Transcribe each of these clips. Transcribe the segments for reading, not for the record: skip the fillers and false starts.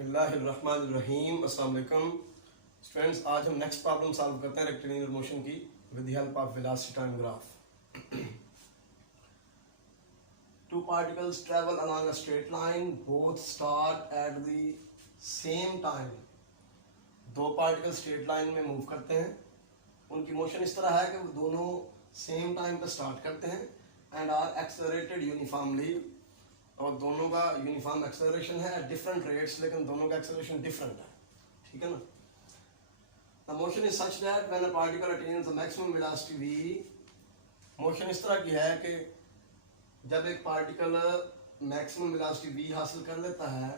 बिस्मिल्लाहिर्रहमानिर्रहीम। अस्सलाम वालेकुम स्टूडेंट्स, आज हम नेक्स्ट प्रॉब्लम सॉल्व करते हैं रेक्टेंगुलर मोशन की with the help of velocity time graph. Two particles travel along a straight line, both start at the same time. दो पार्टिकल स्ट्रेट लाइन में मूव करते हैं, उनकी मोशन इस तरह है कि वो दोनों सेम टाइम पर स्टार्ट करते हैं एंड आर एक्सेलरेटेड यूनिफॉर्मली, और दोनों का यूनिफॉर्म एक्सेलरेशन है एट डिफरेंट रेट्स, लेकिन दोनों का एक्सेलरेशन डिफरेंट है, ठीक है ना। The motion is such that when a particle attains the maximum velocity v, motion इस तरह की है कि जब एक पार्टिकल मैक्सिमम वेलोसिटी v हासिल कर लेता है,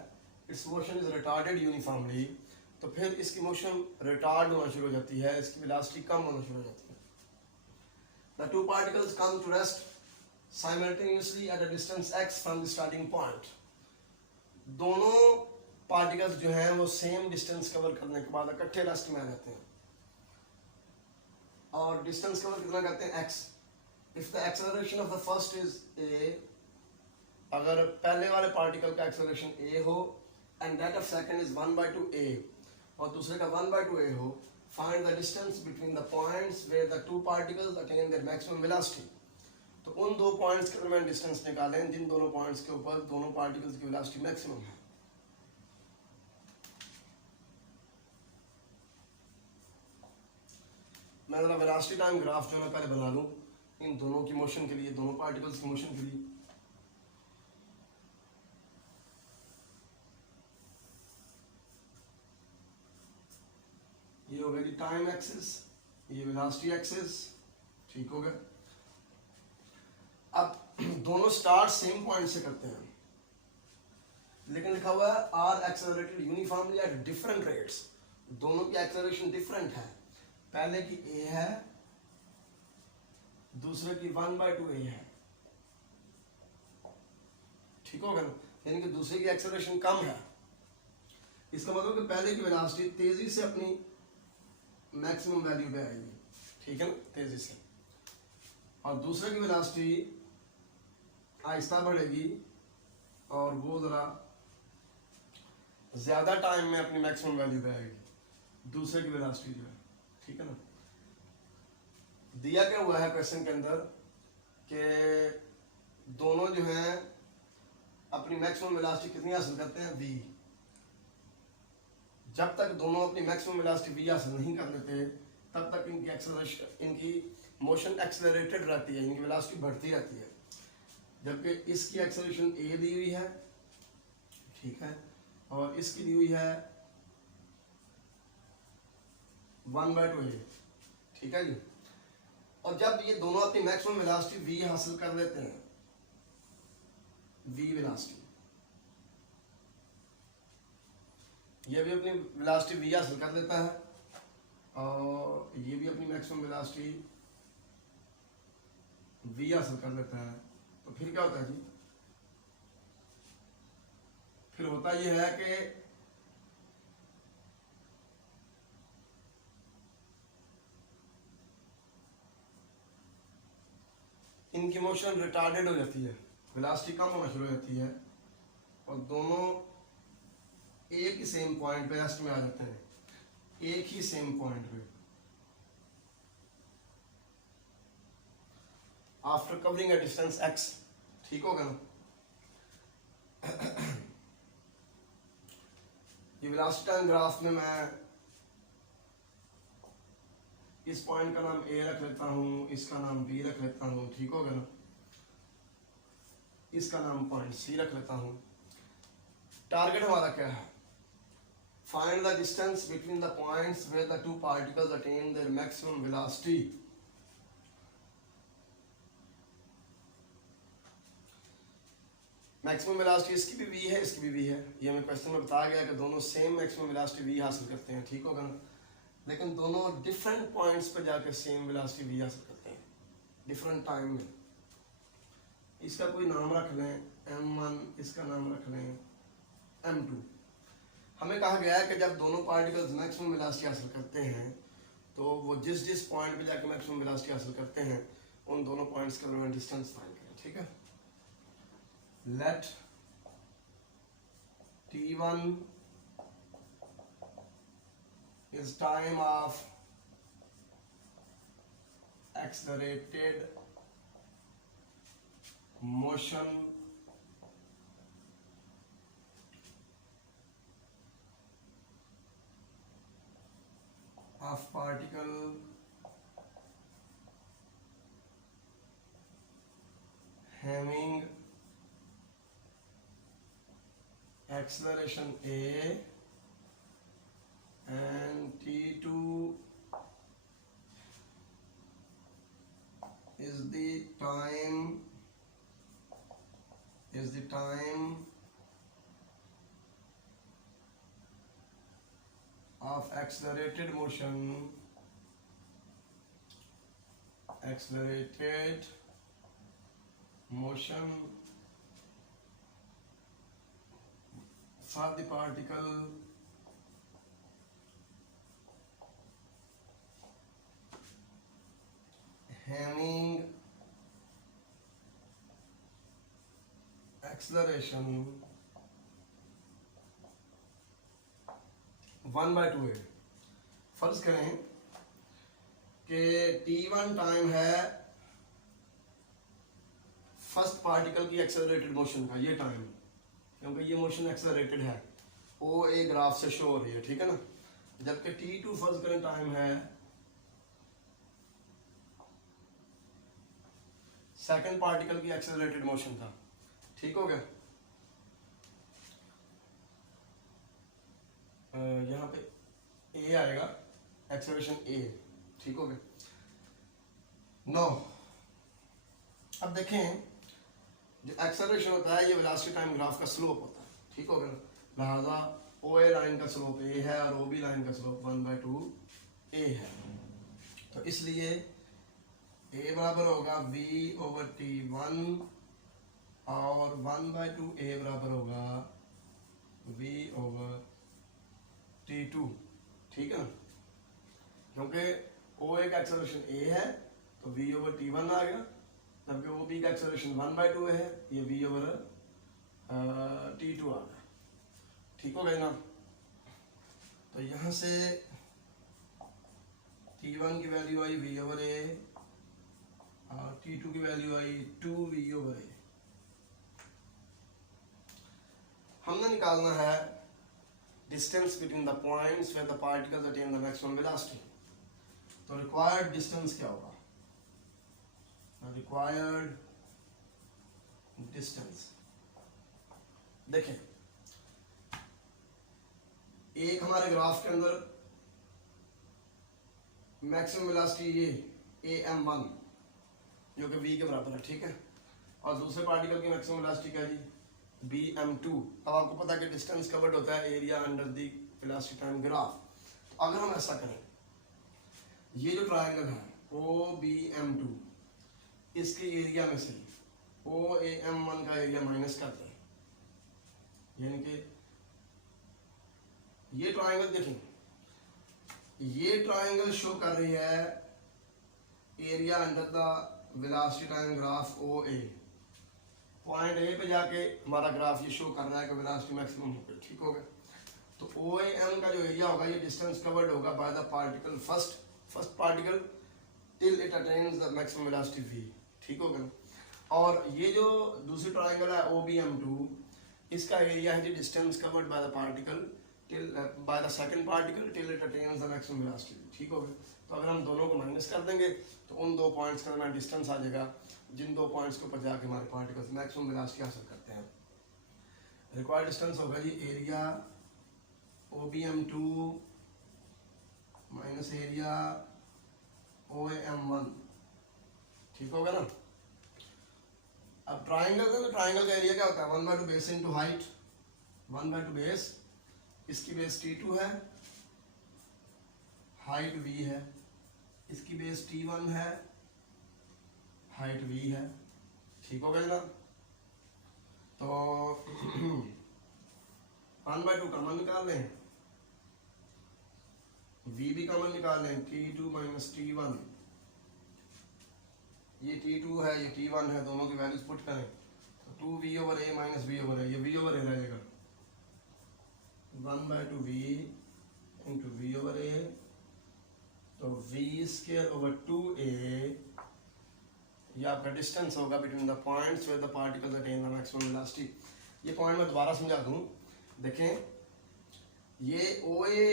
it's motion is retarded uniformly, तो फिर इसकी मोशन रिटार्ड होना शुरू हो जाती है, इसकी वेलोसिटी कम होना शुरू हो जाती है। The two particles come to rest simultaneously at a distance x from the starting point। दोनों पार्टिकल्स जो हैं वो सेम डिस्टेंस कवर करने के बाद इकट्ठे रेस्ट में आ जाते हैं, और डिस्टेंस कवर कितना करते हैं x। If the acceleration of the first is a, अगर पहले वाले पार्टिकल का एक्सेलरेशन a हो and that of second is 1/2 a, और दूसरे का 1/2 a हो, find the distance between the points where the two particles attain their maximum velocity. तो उन दो पॉइंट्स के दरमियान डिस्टेंस निकालें जिन दोनों पॉइंट्स के ऊपर दोनों पार्टिकल्स की वेलोसिटी मैक्सिमम है। मैं जरा वेलोसिटी टाइम ग्राफ जो है पहले बना लूं इन दोनों की मोशन के लिए, दोनों पार्टिकल्स की मोशन के लिए। ये हो गई टाइम एक्सिस, ये वेलोसिटी एक्सिस, ठीक हो गया। अब दोनों स्टार्ट सेम पॉइंट से करते हैं, लेकिन लिखा हुआ है are accelerated uniformly at different rates. दोनों की एक्सेलरेशन डिफरेंट है, पहले की a है, दूसरे की 1/2 a है, ठीक होगा ना, यानी कि दूसरे की एक्सेलरेशन कम है। इसका मतलब कि पहले की वेलोसिटी तेजी से अपनी मैक्सिमम वैल्यू पे आएगी, ठीक है ना, तेजी से, और दूसरे की वेलोसिटी आहिस्ता बढ़ेगी और वो जरा ज्यादा टाइम में अपनी मैक्सिमम वैल्यू पे आएगी, दूसरे की वेलोसिटी जो है, ठीक है ना। दिया क्या हुआ है क्वेश्चन के अंदर कि दोनों जो हैं अपनी मैक्सिमम वेलोसिटी कितनी हासिल करते हैं, v। जब तक दोनों अपनी मैक्सिमम वेलोसिटी v हासिल नहीं कर लेते तब तक इनकी एक्सेलरेशन, इनकी मोशन एक्सेलरेटेड रहती है, इनकी वेलोसिटी बढ़ती रहती है। जबकि इसकी एक्सेलरेशन a दी हुई है, ठीक है, और इसकी दी हुई है 1/2 a, ठीक है जी। और जब ये दोनों अपनी मैक्सिमम वेलोसिटी v हासिल कर लेते हैं, v वेलोसिटी, ये भी अपनी वेलोसिटी v हासिल कर लेता है और ये भी अपनी मैक्सिमम वेलोसिटी v हासिल कर लेता है, तो फिर क्या होता है जी, फिर होता यह है कि इनकी मोशन रिटार्डेड हो जाती है, वेलोसिटी कम होना शुरू हो जाती है, और दोनों एक ही सेम पॉइंट पे रेस्ट में आ जाते हैं, एक ही सेम पॉइंट पे, after covering a distance x, ठीक होगा ना। ये वेलोसिटी टाइम ग्राफ में मैं इस पॉइंट का नाम a रख लेता हूं, इसका नाम b रख लेता हूं, ठीक होगा ना, इसका नाम पॉइंट c रख लेता हूं। टारगेट हमारा क्या है, find the distance between the points where the two particles attain their maximum velocity. Maximum velocity इसकी भी v है, इसकी भी v है, ये हमें क्वेश्चन में बताया गया कि दोनों सेम मैक्सिमम वेलोसिटी v हासिल करते हैं, ठीक होगा ना, लेकिन दोनों डिफरेंट पॉइंट्स पर जाकर सेम वेलोसिटी v हासिल करते हैं डिफरेंट टाइम में। इसका कोई नाम रख लें m1, इसका नाम रख लें m2। हमें कहा गया है कि जब दोनों पार्टिकल्स मैक्सिमम वेलोसिटी हासिल करते हैं तो वो जिस जिस पॉइंट पे जाकर मैक्सिमम वेलोसिटी हासिल करते हैं उन दोनों पॉइंट्स के दरमियान डिस्टेंस फाइंड करें, ठीक है। let t1 is time of accelerated motion of particle having acceleration a and t2 is the time of accelerated motion for the particle having acceleration 1/2 है। फर्ज करें कि t1 टाइम है फर्स्ट पार्टिकल की accelerated motion का, ये time, क्योंकि ये मोशन एक्सेलरेटेड है, ओ ए ग्राफ से शो हो रही है, ठीक है ना। जबकि t2 फर्ज करें टाइम है सेकंड पार्टिकल की एक्सेलरेटेड मोशन का, ठीक हो गया। यहाँ पे ए आएगा, एक्सेलरेशन ए, ठीक हो गया। नो, अब देखें जो एक्सेलरेशन होता है ये वेलोसिटी टाइम ग्राफ का स्लोप होता है, ठीक हो गया। लिहाजा ओ ए लाइन का स्लोप ए है और ओ बी लाइन का स्लोप 1/2 ए है, तो इसलिए ए बराबर होगा v/t1 और 1/2 ए बराबर होगा v/t2, ठीक है ना। क्योंकि ओ ए का एक्सेलरेशन ए है तो v/t1 आ गया, जबकि ओ बी का एक्सेलरेशन 1/2 है, ये v/t2 आ गया, ठीक हो गया ना। तो यहाँ से t1 की वैल्यू आई v/a और t2 की वैल्यू आई 2v/a। हमने निकालना है distance between the points where the particles attain the maximum velocity. तो रिक्वायर्ड डिस्टेंस क्या होगा? रिक्वायर्ड डिस्टेंस देखें, एक हमारे ग्राफ के अंदर मैक्सिमम वेलोसिटी ये am1 जो कि v के बराबर है, ठीक है, और दूसरे पार्टिकल की मैक्सिमम वेलोसिटी क्या जी bm2। अब आपको पता है कि डिस्टेंस कवर्ड होता है area under the velocity time graph. तो अगर हम ऐसा करें, ये जो ट्रायंगल है OBM2, इसके एरिया में से OAM1 का एरिया माइनस करते हैं, यानी कि ये ट्रायंगल देखें, ये ट्रायंगल शो कर रही है area under the velocity time graph OA। Point A पे जाके हमारा ग्राफ ये शो कर रहा है कि वेलोसिटी मैक्सिमम हो गई, ठीक हो गया। तो OAM का जो एरिया होगा ये डिस्टेंस कवर्ड होगा bye the particle first particle till it attains the maximum velocity v, ठीक हो गया। और ये जो दूसरी ट्रायंगल है OBM2, इसका एरिया है जी distance covered by the particle till by the second particle till it attains the maximum velocity, ठीक हो गया। तो अगर हम दोनों को माइनस कर देंगे तो उन दो पॉइंट्स का दरमियान डिस्टेंस आ जाएगा, जिन दो पॉइंट्स के ऊपर जाके हमारे पार्टिकल्स मैक्सिमम वेलोसिटी हासिल करते हैं। रिक्वायर्ड डिस्टेंस होगा जी area OBM2 minus area OAM1, ठीक होगा ना। अब ट्रायंगल है तो ट्रायंगल का एरिया क्या होता है 1/2 बेस इनटू हाइट, 1/2 बेस, इसकी बेस T2 है, हाइट V है, इसकी बेस T1 है, हाइट V है, ठीक हो गया ना। तो 1/2 कॉमन निकाल लें, V भी कॉमन निकाल लें, T2 माइनस T1, ये T2 है ये T1 है, दोनों की वैल्यूज पुट करें तो 2v/a माइनस v/a, ये v/a रहेगा 1/2v इंटू वी ओवर ए, तो वी स्केयर ओवर 2a, ये आपका डिस्टेंस होगा between the points where the particles attain the maximum velocity. ये पॉइंट मैं दोबारा समझा दूं, देखें ये OA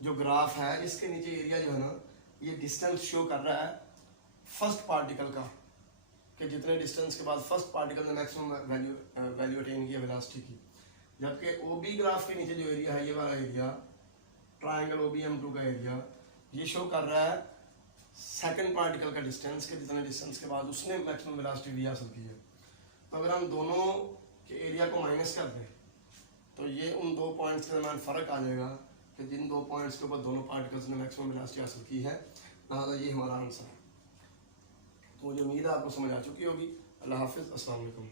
जो ग्राफ है इसके नीचे एरिया जो है ना, ये डिस्टेंस शो कर रहा है फर्स्ट पार्टिकल का, कि जितने डिस्टेंस के बाद फर्स्ट पार्टिकल ने मैक्सिमम वैल्यू अटेन किया वेलोसिटी की। जबकि OB ग्राफ के नीचे जो एरिया है, ये वाला एरिया ट्रायंगल OBM2 का एरिया, ये शो कर रहा है सेकंड पार्टिकल का डिस्टेंस, के जितने डिस्टेंस के बाद उसने मैक्सिमम वेलोसिटी हासिल की है। तो अगर हम दोनों के एरिया को माइनस कर दें तो ये उन दो पॉइंट्स के दरमियान फ़र्क आ जाएगा कि जिन दो पॉइंट्स के ऊपर दोनों पार्टिकल्स ने मैक्सिमम वेलोसिटी हासिल की है। लिहाजा ये हमारा आंसर है। तो मुझे उम्मीद है आपको समझ आ चुकी होगी। अल्लाह हाफिज़, अस्सलाम वालेकुम।